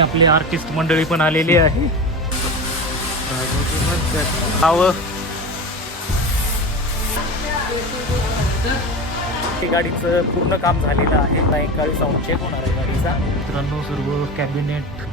आपले आर्टिस्ट मंडळी पण आलेली आहे. गाडीचं पूर्ण काम झालेलं आहे. सायंकाळी साऊंड चेक होणार आहे गाडीचा. मित्रांनो सर्व कॅबिनेट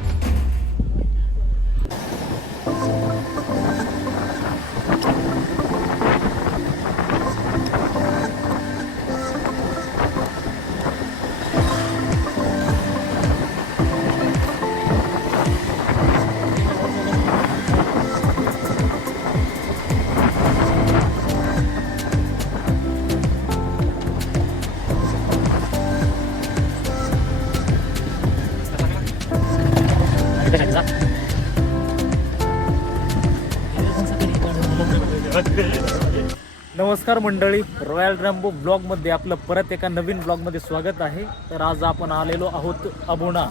नमस्कार मंडळी, रॉयल रॅम्बो ब्लॉगमध्ये आपलं परत एका नवीन ब्लॉगमध्ये स्वागत आहे. तर आज आपण आलेलो आहोत अबोणा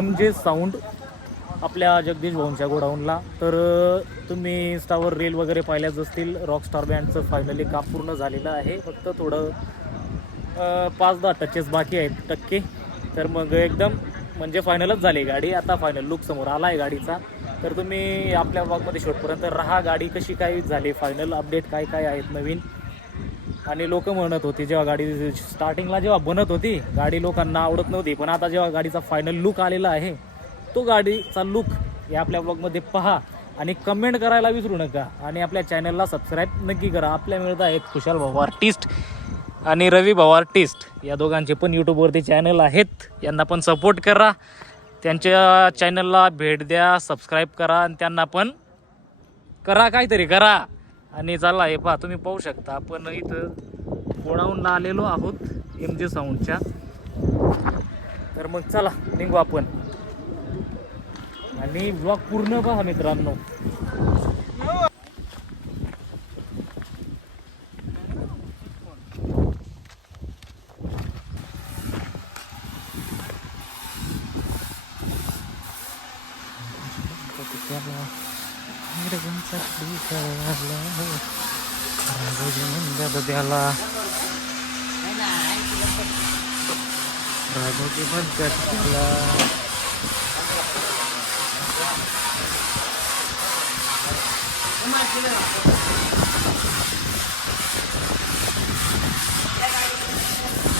MJ साऊंड आपल्या जगदीश भाऊंच्या गोडाऊनला. तर तुम्ही इंस्टावर रील वगैरे पाहिल्याच असतील. रॉकस्टार बँडचं फायनली काम पूर्ण झालेलं आहे. फक्त थोडं 5-10 टचेस बाकी आहेत टक्के. तर मग एकदम म्हणजे फायनलच झाली गाडी. आता फायनल लुक समोर आला आहे गाडीचा. तर तुम्ही आपल्या ब्लॉगमध्ये शेवटपर्यंत राहा. गाडी कशी काय झाली, फायनल अपडेट काय काय आहेत नवीन. आणि लोक म्हणत होती जेव्हा गाडी स्टार्टिंगला जेव्हा बनत होती गाडी लोकांना आवडत नव्हती, पण आता जेव्हा गाडीचा फायनल लुक आलेला आहे तो गाडीचा लुक हे आपल्या ब्लॉगमध्ये पहा आणि कमेंट करायला विसरू नका. आणि आपल्या चॅनलला सबस्क्राईब नक्की करा. आपल्या मिळत आहेत खुशाल भाऊ आर्टिस्ट आणि रवी भाऊ आर्टिस्ट, या दोघांचे पण यूट्यूबवरती चॅनल आहेत. यांना पण सपोर्ट करा, त्यांच्या चॅनलला भेट द्या, सबस्क्राईब करा आणि त्यांना पण करा, काहीतरी करा. आणि चला हे पहा, तुम्ही पाहू शकता आपण इथं गोडाऊनला आलेलो आहोत MJ साऊंडच्या. तर मग चला निघू आपण आणि ब्लॉग पूर्ण पहा मित्रांनो.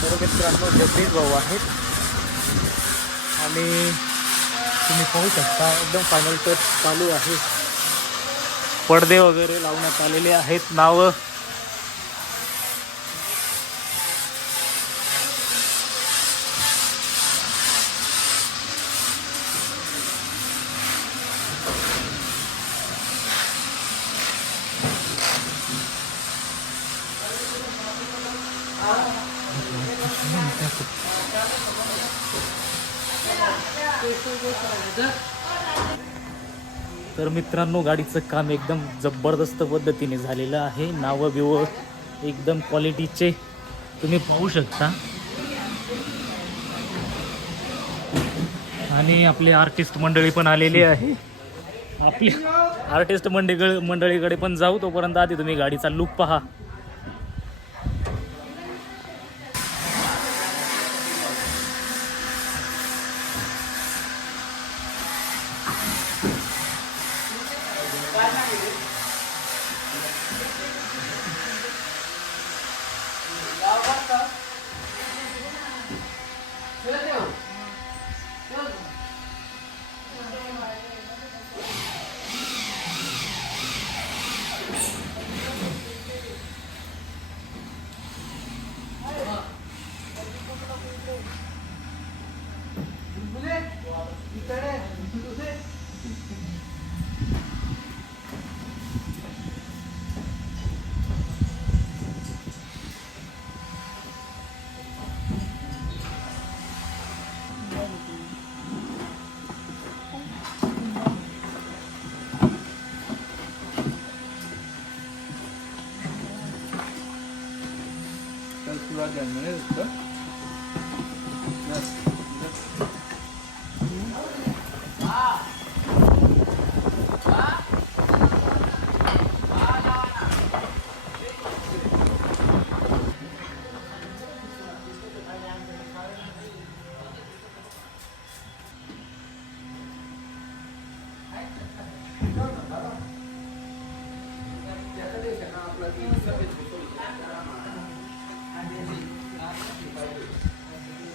तर मित्रांनो जगदीश भाऊ आहेत आणि तुम्ही पाहू शकता एकदम फायनल टच चालू आहे. पडदे वगैरे लावण्यात आलेले आहेत. नावं तर मित्रांनो गाडीचं काम एकदम जबरदस्त पद्धतीने झालेलं आहे. नावं बिवं एकदम क्वालिटीचे तुम्ही पाहू शकता. आणि आपले आर्टिस्ट मंडळी पण आलेली आहे. आपली आर्टिस्ट मंडळीकडे पण जाऊ. तोपर्यंत आधी तुम्ही गाडीचा लुक पहा.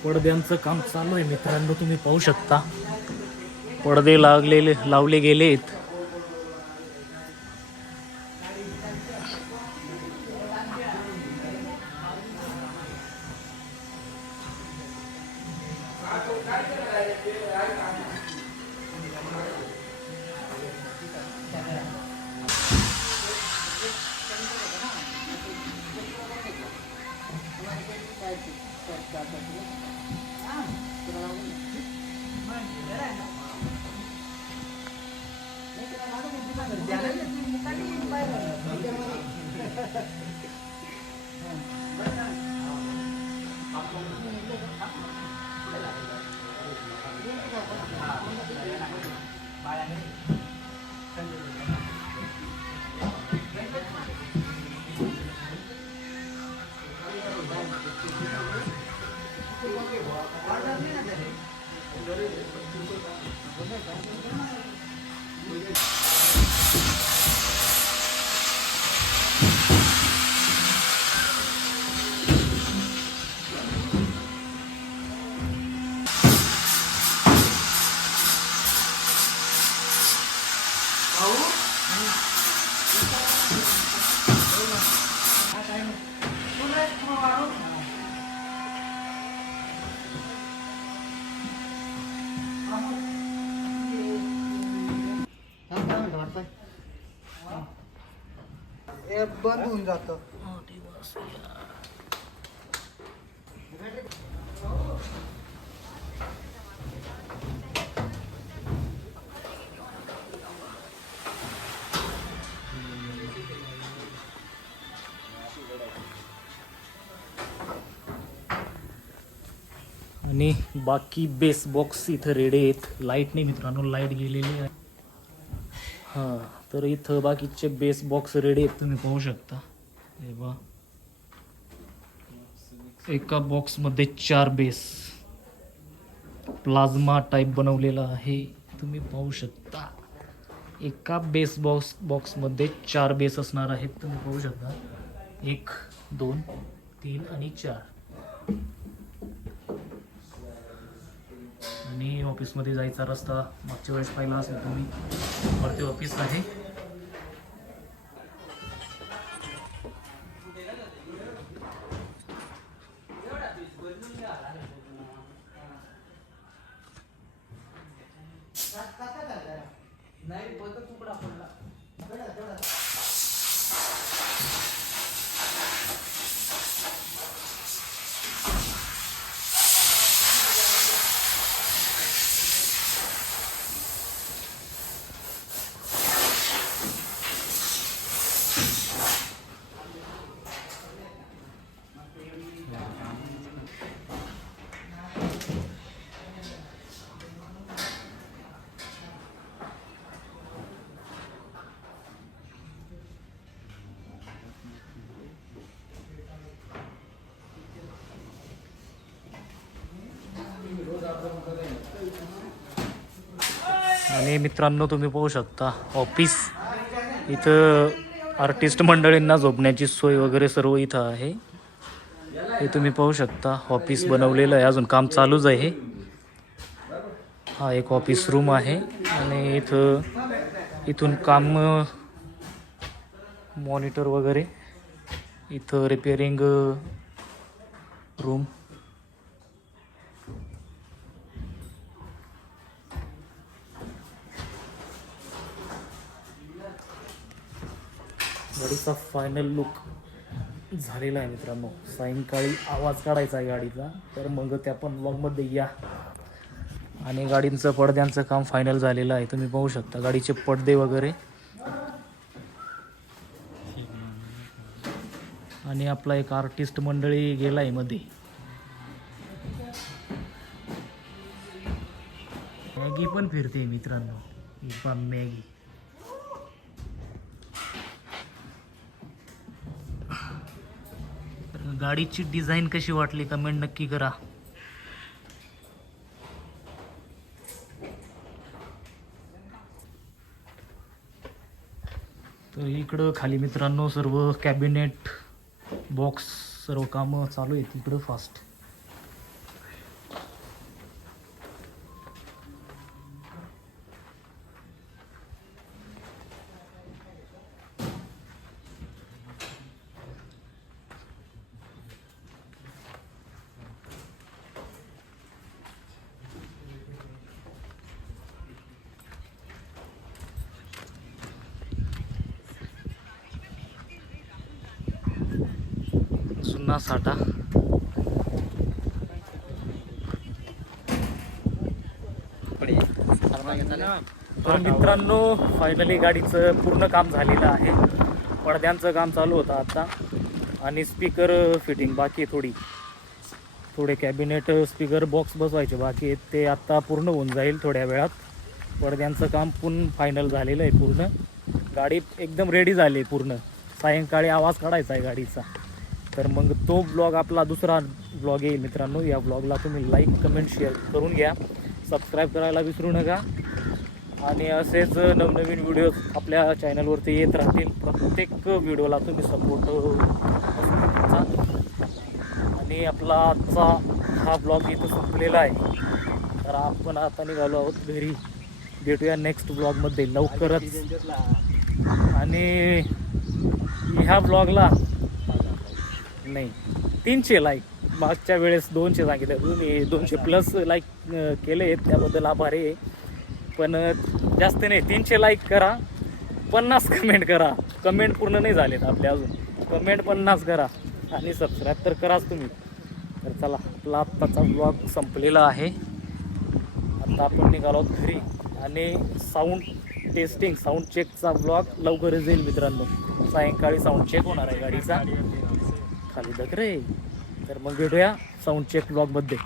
पडद्यांचं काम चालू आहे मित्रांनो, तुम्ही पाहू शकता पडदे लावले गेलेत. बंद होऊन जातं. आणि बाकी बेस बॉक्स इथं रेडी आहेत. लाईट नाही मित्रांनो, लाईट गेलेली आहे. हां, तर इथं बाकीचे बेस बॉक्स रेडी आहेत, तुम्ही पाहू शकता. हे बघा, एका बॉक्समध्ये 4 बेस प्लाझ्मा टाईप बनवलेला आहे, तुम्ही पाहू शकता. एका बेस बॉक्समध्ये 4 बेस असणार आहेत, तुम्ही पाहू शकता. 1 2 3 आणि 4. आणि ऑफिसमध्ये जायचा रस्ता मागच्या वेळेस पाहिला असेल तुम्ही, वरती ऑफिस आहे. आणि मित्रांनो, तुम्ही पाहू शकता ऑफिस. इथं आर्टिस्ट मंडळींना झोपण्याची सोय वगैरे सर्व इथं आहे. हे तुम्ही पाहू शकता, ऑफिस बनवलेलं आहे, अजून काम चालूच आहे. हा एक ऑफिस रूम आहे. आणि इथून काम मॉनिटर वगैरे, इथं रिपेअरिंग रूम. गाडीचा फायनल लुक झालेला आहे मित्रांनो. सायंकाळी आवाज काढायचा आहे गाडीचा, तर मग त्या पण व्लॉगमध्ये या. आणि गाडींचं पडद्यांचं काम फायनल झालेलं आहे, तुम्ही पाहू शकता गाडीचे पडदे वगैरे. आणि आपला एक आर्टिस्ट मंडळी गेला आहे मध्ये. मॅगी पण फिरते मित्रांनो, मॅगी. गाडीची डिझाईन कशी वाटली कमेंट नक्की करा. तर इकडं खाली मित्रांनो सर्व कॅबिनेट बॉक्स सर्व कामं चालू आहेत इकडं फास्ट. पुन्हा साठा. तर मित्रांनो फायनली गाडीचं पूर्ण काम झालेलं आहे. पडद्यांचं काम चालू होतं आता आणि स्पीकर फिटिंग बाकी आहे. थोडे कॅबिनेट स्पीकर बॉक्स बसवायचे बाकी आहेत, ते आत्ता पूर्ण होऊन जाईल थोड्या वेळात. पडद्यांचं काम पण फायनल झालेलं आहे पूर्ण. गाडी एकदम रेडी झाली आहे पूर्ण. सायंकाळी आवाज काढायचा आहे गाडीचा. तर मग तो ब्लॉग आपला दुसरा ब्लॉग येईल मित्रांनो. या ब्लॉगला तुम्ही लाईक कमेंट शेअर करून घ्या, सबस्क्राईब करायला विसरू नका. आणि असेच नवनवीन व्हिडिओ आपल्या चॅनलवरती येत राहतील. प्रत्येक व्हिडिओला तुम्ही सपोर्ट तुमचा. आणि आपला आजचा हा ब्लॉग इथं संपलेला आहे. तर आपण आता निघालो आहोत घरी. भेटूया नेक्स्ट ब्लॉगमध्ये लवकरच. आणि ह्या ब्लॉगला नाही 300 लाईक. मागच्या वेळेस 200 सांगितलं, तुम्ही 200+ लाईक केले, त्याबद्दल आभारी आहे. पण जास्त नाही, 300 लाईक करा, 50 कमेंट करा. कमेंट पूर्ण नाही झालेत आपले अजून. कमेंट 50 करा आणि सबस्क्राईब तर कराच तुम्ही. तर चला, आपला आत्ताचा ब्लॉग संपलेला आहे. आता आपण निघालो घरी आणि साऊंड टेस्टिंग, साऊंड चेकचा ब्लॉग लवकरच येईल मित्रांनो. सायंकाळी साऊंड चेक होणार आहे गाडीचा. खाली दखरे. तर मग भेटूया साऊंड चेक ब्लॉगमध्ये.